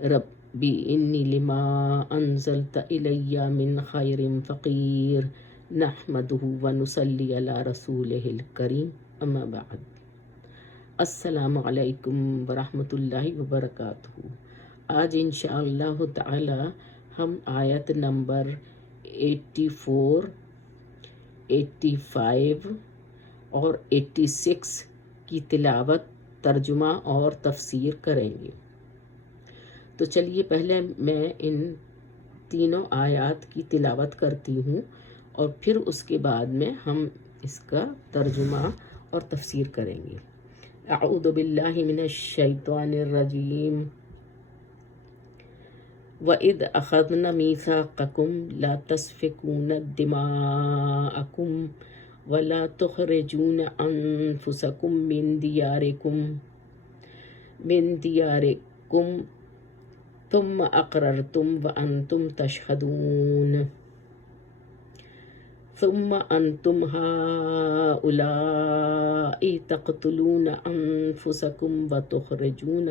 ربی انی لما انزلت الی من خیر فقیر نحمدہ ونصلی علی رسولہ الکریم اما بعد۔ السلام علیکم ورحمۃ اللہ وبرکاتہ۔ آج انشاءاللہ تعالی ہم آیت نمبر 84، 85 اور 86 کی تلاوت، ترجمہ اور تفسیر کریں گے۔ تو چلیے پہلے میں ان تینوں آیات کی تلاوت کرتی ہوں اور پھر اس کے بعد میں ہم اس کا ترجمہ اور تفسیر کریں گے۔ اعوذ باللہ من الشیطان الرجیم۔ وَإِذْ أَخَذْنَا مِيثَاقَكُمْ لَا تَسْفِكُونَ دِمَاءَكُمْ وَلَا تُخْرِجُونَ أَنفُسَكُمْ مِنْ دِيَارِكُمْ ثُمَّ أَقْرَرْتُمْ وَأَنْتُمْ تَشْهَدُونَ ثُمَّ أَنْتُمْ هَؤُلَاءِ تَقْتُلُونَ أَنفُسَكُمْ وَتُخْرِجُونَ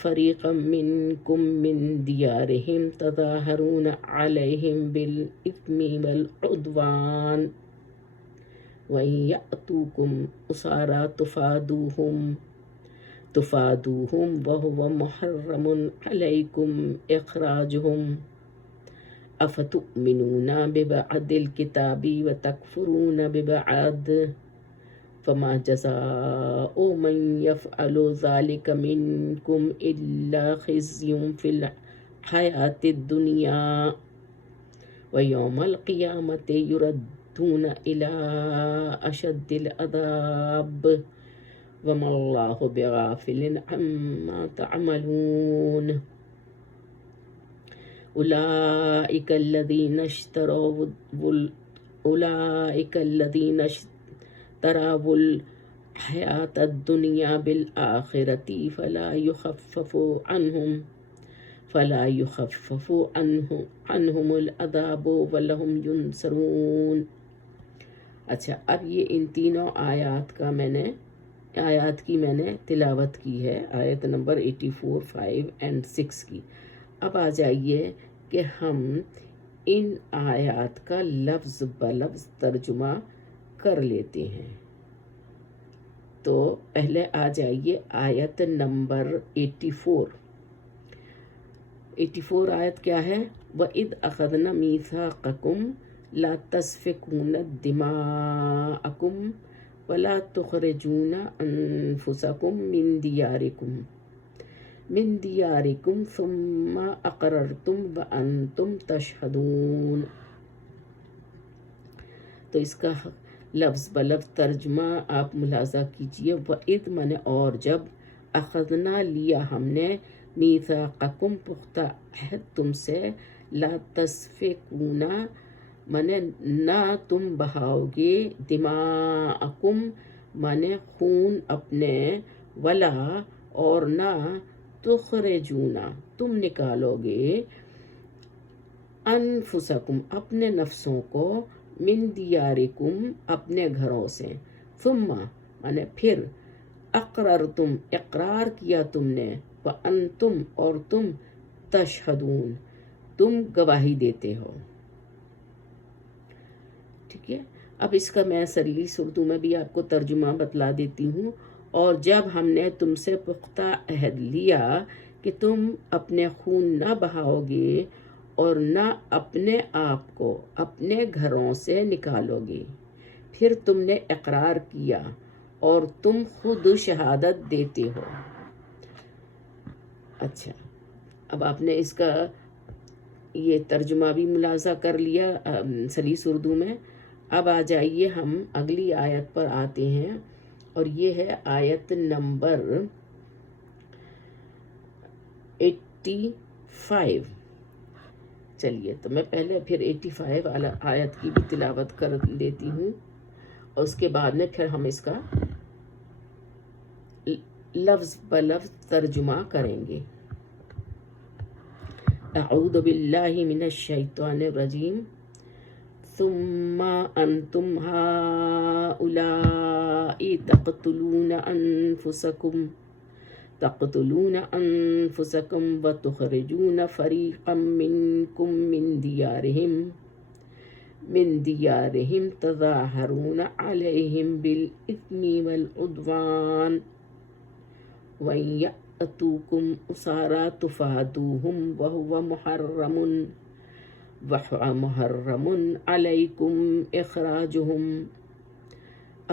فريقا منكم من ديارهم تظاهرون عليهم بالإثم والعدوان وإن يأتوكم أسارى تفادوهم وهو محرم عليكم إخراجهم أفتؤمنون ببعض الكتاب وتكفرون ببعض فما جزاء من يفعل ذلك منكم إلا خزي في الحياة الدنيا ويوم القيامة يردون إلى أشد العذاب وما الله بغافل عما تعملون أولئك الذين اشتروا الحياة الدنيا بالآخرة فلا يخفف عنهم العذاب ولهم ينصرون۔ اچھا، اب یہ ان تینوں آیات کی میں نے تلاوت کی ہے، آیت نمبر 84، 5 اور 6 کی۔ اب آ جائیے کہ ہم ان آیات کا لفظ بلفظ ترجمہ کر لیتے ہیں۔ تو پہلے آ جائیے آیت نمبر 84 آیت کیا ہے؟ وَإِذْ أَخَذْنَا مِيثَاقَكُمْ لَا تَسْفِكُونَ دِمَاءَكُمْ وَلَا تُخْرِجُونَ أَنفُسَكُمْ مِنْ دِيَارِكُمْ ثُمَّ أَقْرَرْتُمْ وَأَنْتُمْ تَشْهَدُونَ۔ تو اس کا لفظ بلفظ ترجمہ آپ ملاحظہ کیجئے۔ وَإِذْ مانے اور جب، اخذنا لیا ہم نے، میثاقکم پختہ عہد تم سے، لا تسفکون مانے نہ تم بہاؤ گے، دماءکم مانے خون اپنے، ولا اور نہ، تخرجون تم نکالو گے، انفسکم اپنے نفسوں کو، من دیارکم اپنے گھروں سے، ثم مانے پھر، اقررتم اقرار کیا تم نے، وانتم اور تم، تشہدون تم گواہی دیتے ہو۔ ٹھیک ہے، اب اس کا میں سلیس اردو میں بھی آپ کو ترجمہ بتلا دیتی ہوں۔ اور جب ہم نے تم سے پختہ عہد لیا کہ تم اپنے خون نہ بہاؤ گے اور نہ اپنے آپ کو اپنے گھروں سے نکالو گے، پھر تم نے اقرار کیا اور تم خود شہادت دیتے ہو۔ اچھا، اب آپ نے اس کا یہ ترجمہ بھی ملاحظہ کر لیا سلیس اردو میں۔ اب آ جائیے ہم اگلی آیت پر آتے ہیں، اور یہ ہے آیت نمبر 85۔ چلیے تو میں پہلے پھر 85 والا آیت کی بھی تلاوت کر لیتی ہوں، اور اس کے بعد میں پھر ہم اس کا لفظ بلفظ ترجمہ کریں گے۔ اعوذ باللہ من الشیطان الرجیم۔ ثم انتم هؤلاء تقتلون انفسکم وتخرجون فریقا منکم من دیارہم تظاہرون علیہم بالاثم والعدوان وَإِنْ يَأْتُوكُمْ أُسَارَىٰ تُفَادُوهُمْ وَهُوَ مُحَرَّمٌ عَلَيْكُمْ إِخْرَاجُهُمْ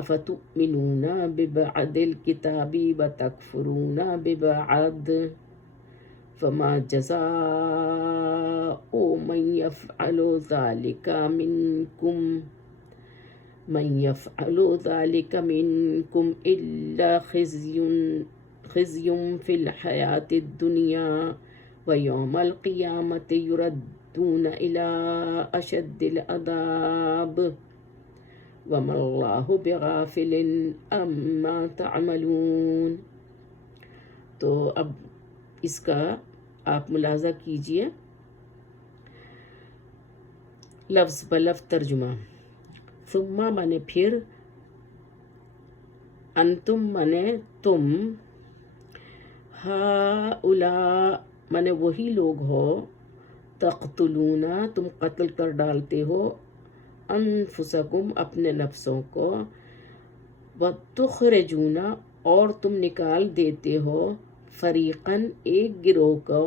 أَفَتُؤْمِنُونَ بِبَعْضِ الْكِتَابِ وَتَكْفُرُونَ بِبَعْضٍ فَمَا جَزَاءُ مَنْ يَفْعَلُ ذَلِكَ مِنْكُمْ إِلَّا خزي في الحياة الدنيا ويوم القيامة يردون إلى أشد العذاب وما الله بغافل عما تعملون. تو اب اس کا آپ ملاحظہ کیجئے لفظ بلفظ ترجمہ. ثم مانے پھر، انتم مانے تم، ہؤلاء مانے وہی لوگ ہو، تقتلون تم قتل کر ڈالتے ہو، انفسکم اپنے نفسوں کو، وتخرجون اور تم نکال دیتے ہو، فریقاً ایک گروہ کو،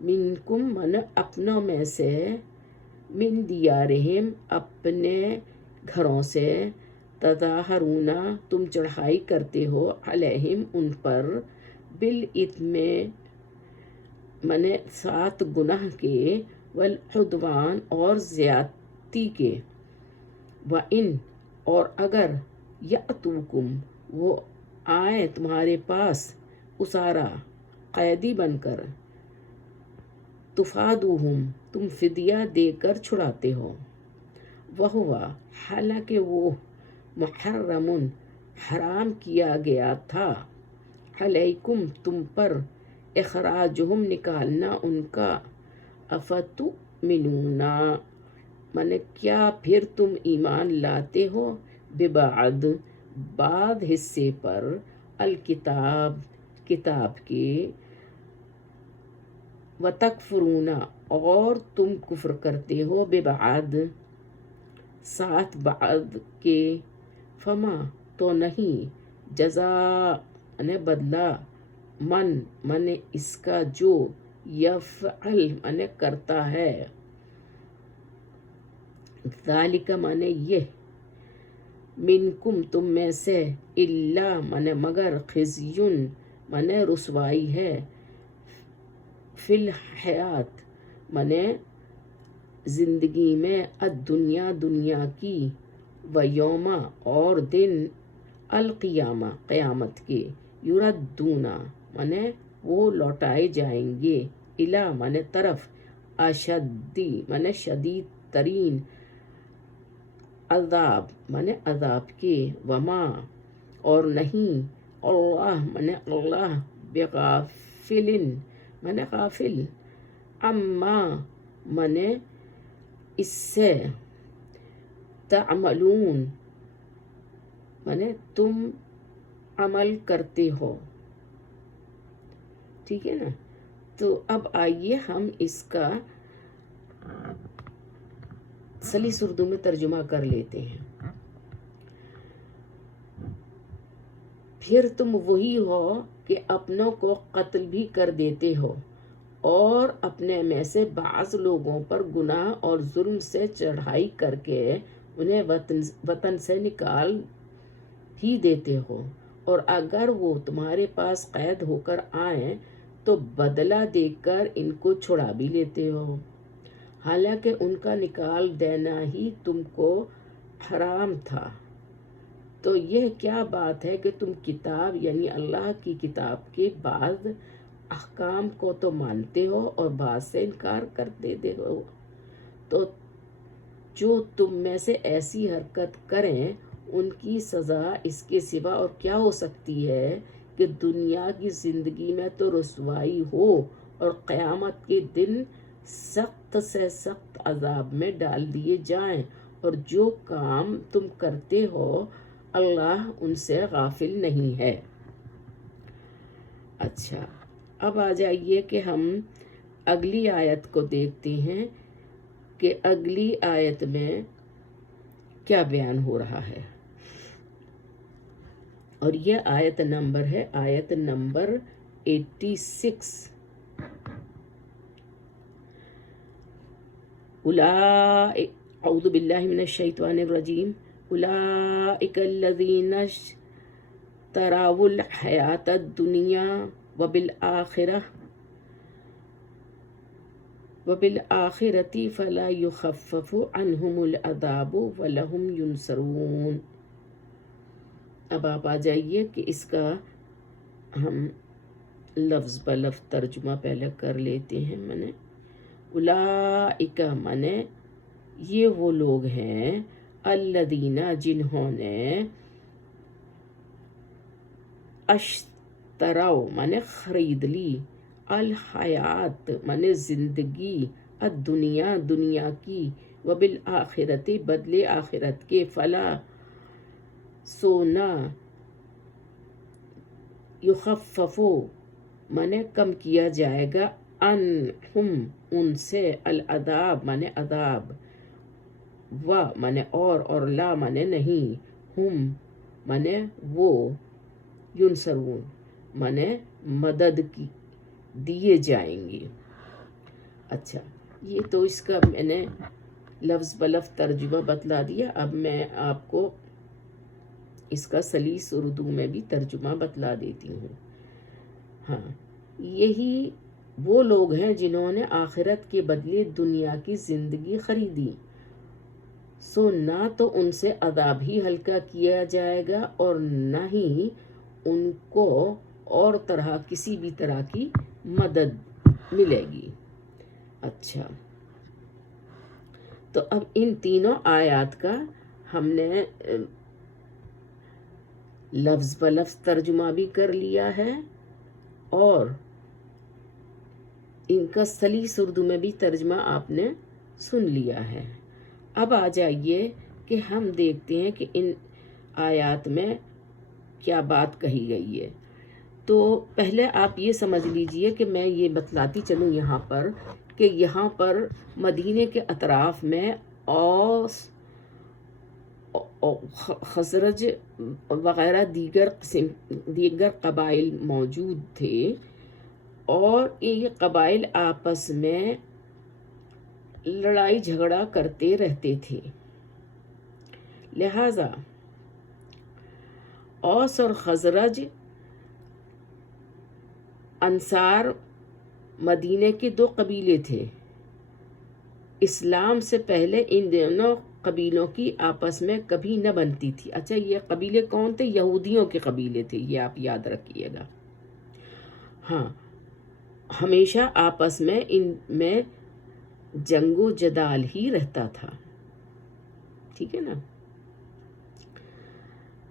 منکم من اپنوں میں سے، من دیارہم اپنے گھروں سے، تظاہرون تم چڑھائی کرتے ہو، علیہم ان پر، بالاثم من ساتھ گناہ کے، والعدوان اور زیادتی کے، وَإِنْ اور اگر، یأتوکم وہ آئیں تمہارے پاس، اسارا قیدی بن کر، تفادوہم تم فدیہ دے کر چھڑاتے ہو، وہو حالانکہ وہ، محرم حرام کیا گیا تھا، علیکم تم پر، اخراجہم نکالنا ان کا، افتؤمنون مانے کیا پھر تم ایمان لاتے ہو، ببعض بعض حصے پر، الکتاب کتاب کے، وتکفرون اور تم کفر کرتے ہو، ببعض ساتھ بعض کے، فما تو نہیں، جزاء نے بدلہ، من اس کا جو، یفعل نے کرتا ہے، ذالک مانے یہ، منکم تم میں سے، الا مانے مگر، خزیٌ مانے رسوائی ہے، فی الحیات مانے زندگی میں، الدنیا دنیا کی، ویوم اور دن، القیامہ قیامت کے، یردون مانے وہ لوٹائے جائیں گے، الی مانے طرف، اشدی مانے شدید ترین، عذاب مانے عذاب کے، وما اور نہیں، اللہ مانے اللہ، بغافل مانے غافل، عما مانے اس سے، تعملون مانے تم عمل کرتے ہو. ٹھیک ہے نا. تو اب آئیے ہم اس کا سلیس اردو میں ترجمہ کر لیتے ہیں. پھر تم وہی ہو کہ اپنوں کو قتل بھی کر دیتے ہو، اور اپنے میں سے بعض لوگوں پر گناہ اور ظلم سے چڑھائی کر کے انہیں وطن سے نکال ہی دیتے ہو، اور اگر وہ تمہارے پاس قید ہو کر آئیں تو بدلہ دے کر ان کو چھڑا بھی لیتے ہو، حالانکہ ان کا نکال دینا ہی تم کو حرام تھا. تو یہ کیا بات ہے کہ تم کتاب یعنی اللہ کی کتاب کے بعض احکام کو تو مانتے ہو اور بعض سے انکار کر دیتے ہو. تو جو تم میں سے ایسی حرکت کریں ان کی سزا اس کے سوا اور کیا ہو سکتی ہے کہ دنیا کی زندگی میں تو رسوائی ہو اور قیامت کے دن سخت سے سخت عذاب میں ڈال دیے جائیں اور جو کام تم کرتے ہو اللہ ان سے غافل نہیں ہے۔ اچھا، اب آ جائیے کہ ہم اگلی آیت کو دیکھتے ہیں کہ اگلی آیت میں کیا بیان ہو رہا ہے، اور یہ آیت نمبر ہے آیت نمبر 86۔ اعوذ باللہ من الشیطان الرجیم، اولئک الذین اشتروا الحیاۃ الدنیا وبالآخرۃ فلا یخفف عنہم العذاب ولہم ینصرون۔ اب آپ آ جائیے کہ اس کا ہم لفظ بلفظ ترجمہ پہلے کر لیتے ہیں۔ اولئک مانے یہ وہ لوگ ہیں، الذین جنہوں نے، اشتروا مانے خرید لی، الحیات مانے زندگی، الدنیا دنیا کی، وبالآخرت بدلے آخرت کے، فلا سونا، یخففو مانے کم کیا جائے گا، عنہم ان سے، العذاب مانے عذاب، و مانے اور لا مانے نہیں، ہم مانے وہ، ینصرون مانے مدد کی دیے جائیں گے۔ اچھا، یہ تو اس کا میں نے لفظ بلفظ ترجمہ بتلا دیا۔ اب میں آپ کو اس کا سلیس اردو میں بھی ترجمہ بتلا دیتی ہوں۔ ہاں، یہی وہ لوگ ہیں جنہوں نے آخرت کے بدلے دنیا کی زندگی خریدی، سو نہ تو ان سے عذاب ہی ہلکا کیا جائے گا اور نہ ہی ان کو اور کسی بھی طرح کی مدد ملے گی۔ اچھا، تو اب ان تینوں آیات کا ہم نے لفظ بلفظ ترجمہ بھی کر لیا ہے اور ان کا سلیس اردو میں بھی ترجمہ آپ نے سن لیا ہے۔ اب آ جائیے کہ ہم دیکھتے ہیں کہ ان آیات میں کیا بات کہی گئی ہے۔ تو پہلے آپ یہ سمجھ لیجئے کہ میں یہ بتلاتی چلوں یہاں پر کہ یہاں پر مدینے کے اطراف میں اوس خزرج وغیرہ دیگر قبائل موجود تھے، اور یہ قبائل آپس میں لڑائی جھگڑا کرتے رہتے تھے، لہذا اوس اور خزرج انصار مدینے کے دو قبیلے تھے۔ اسلام سے پہلے ان دونوں قبیلوں کی آپس میں کبھی نہ بنتی تھی۔ اچھا، یہ قبیلے کون تھے؟ یہودیوں کے قبیلے تھے، یہ آپ یاد رکھیے گا۔ ہاں، ہمیشہ آپس میں ان میں جنگ و جدال ہی رہتا تھا، ٹھیک ہے نا۔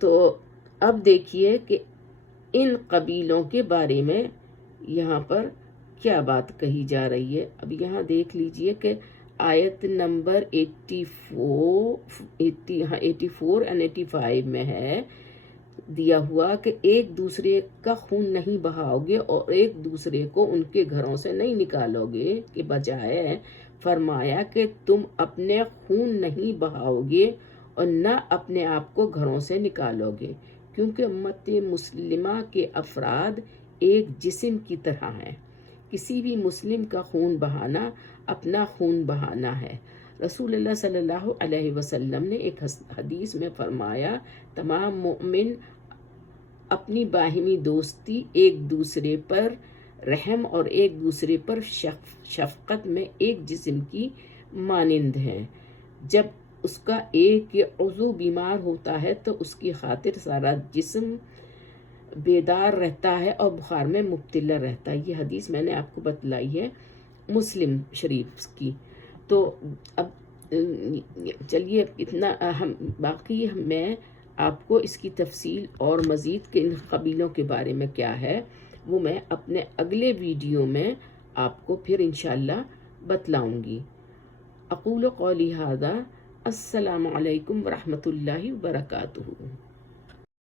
تو اب دیکھیے کہ ان قبیلوں کے بارے میں یہاں پر کیا بات کہی جا رہی ہے۔ اب یہاں دیکھ لیجئے کہ آیت نمبر 84 and 85 میں ہے دیا ہوا کہ ایک دوسرے کا خون نہیں بہاؤ گے اور ایک دوسرے کو ان کے گھروں سے نہیں نکالو گے، کہ بجائے فرمایا کہ تم اپنے خون نہیں بہاؤ گے اور نہ اپنے آپ کو گھروں سے نکالو گے، کیونکہ امت مسلمہ کے افراد ایک جسم کی طرح ہیں، کسی بھی مسلم کا خون بہانا اپنا خون بہانا ہے۔ رسول اللہ صلی اللہ علیہ وسلم نے ایک حدیث میں فرمایا، تمام مومن اپنی باہمی دوستی، ایک دوسرے پر رحم اور ایک دوسرے پر شفقت میں ایک جسم کی مانند ہیں۔ جب اس کا ایک عضو بیمار ہوتا ہے تو اس کی خاطر سارا جسم بیدار رہتا ہے اور بخار میں مبتلا رہتا ہے۔ یہ حدیث میں نے آپ کو بتلائی ہے مسلم شریف کی۔ تو اب چلیے اتنا باقی میں آپ کو اس کی تفصیل اور مزید کہ ان قبیلوں کے بارے میں کیا ہے وہ میں اپنے اگلے ویڈیو میں آپ کو پھر انشاءاللہ بتلاؤں گی۔ اقول قولی ھذا، السلام علیکم ورحمۃ اللہ وبرکاتہ۔